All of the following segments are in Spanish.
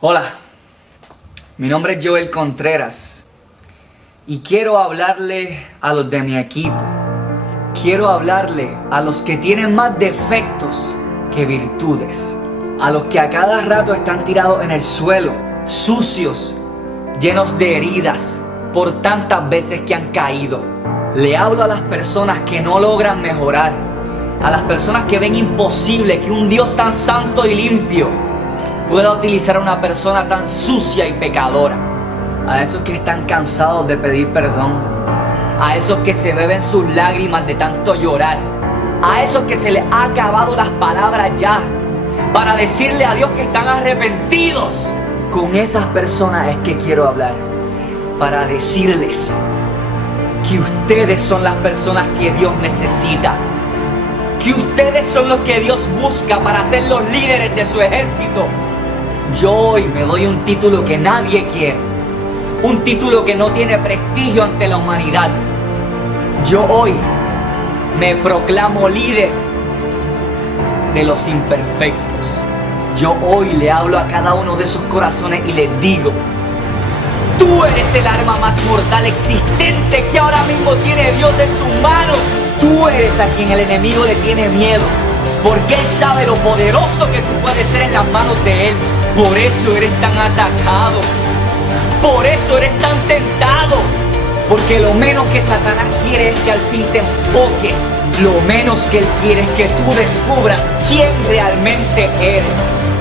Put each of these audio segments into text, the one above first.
Hola, mi nombre es Joel Contreras y quiero hablarle a los de mi equipo. Quiero hablarle a los que tienen más defectos que virtudes. A los que a cada rato están tirados en el suelo, sucios, llenos de heridas por tantas veces que han caído. Le hablo a las personas que no logran mejorar. A las personas que ven imposible que un Dios tan santo y limpio pueda utilizar a una persona tan sucia y pecadora. A esos que están cansados de pedir perdón. A esos que se beben sus lágrimas de tanto llorar. A esos que se les ha acabado las palabras ya para decirle a Dios que están arrepentidos. Con esas personas es que quiero hablar, para decirles que ustedes son las personas que Dios necesita, que ustedes son los que Dios busca para ser los líderes de su ejército. Yo hoy me doy un título que nadie quiere, un título que no tiene prestigio ante la humanidad. Yo hoy me proclamo líder de los imperfectos. Yo hoy le hablo a cada uno de esos corazones y les digo: tú eres el arma más mortal existente que ahora mismo tiene Dios en sus manos. Tú eres a quien el enemigo le tiene miedo, porque Él sabe lo poderoso que tú puedes ser en las manos de Él. Por eso eres tan atacado, por eso eres tan tentado, porque lo menos que Satanás quiere es que al fin te enfoques. Lo menos que Él quiere es que tú descubras quién realmente eres.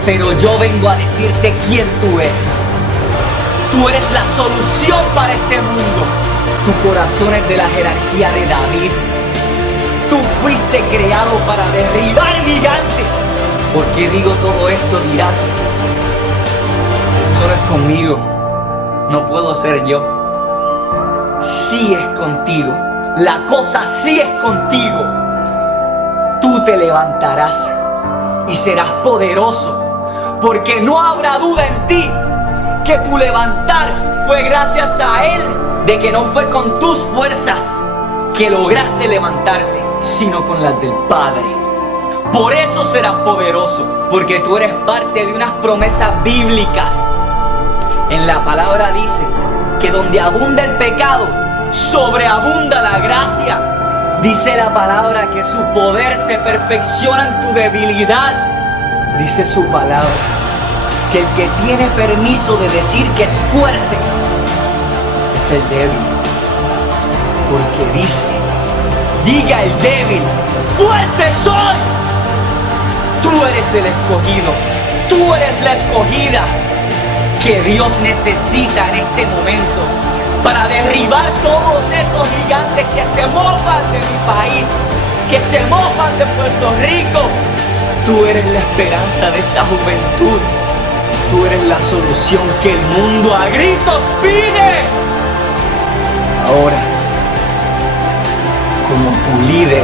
Pero yo vengo a decirte quién tú eres. Tú eres la solución para este mundo. Tu corazón es de la jerarquía de David. Tú fuiste creado para derribar gigantes. ¿Por qué digo todo esto? Dirás: solo es conmigo, no puedo ser yo. Sí es contigo, la cosa sí es contigo. Tú te levantarás y serás poderoso, porque no habrá duda en ti que tu levantar fue gracias a Él, de que no fue con tus fuerzas que lograste levantarte, sino con las del Padre. Por eso serás poderoso, porque tú eres parte de unas promesas bíblicas. En la palabra dice que donde abunda el pecado, sobreabunda la gracia. Dice la palabra que su poder se perfecciona en tu debilidad. Dice su palabra que el que tiene permiso de decir que es fuerte es el débil. Porque dice: diga el débil, fuerte soy. Tú eres el escogido, tú eres la escogida que Dios necesita en este momento para derribar todos esos gigantes que se mofan de mi país, que se mofan de Puerto Rico. Tú eres la esperanza de esta juventud. Tú eres la solución que el mundo a gritos pide. Ahora, como tu líder,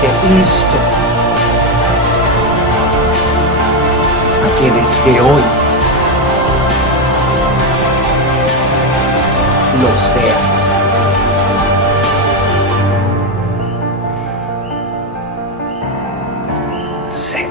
te insto a que desde hoy lo seas. Sé.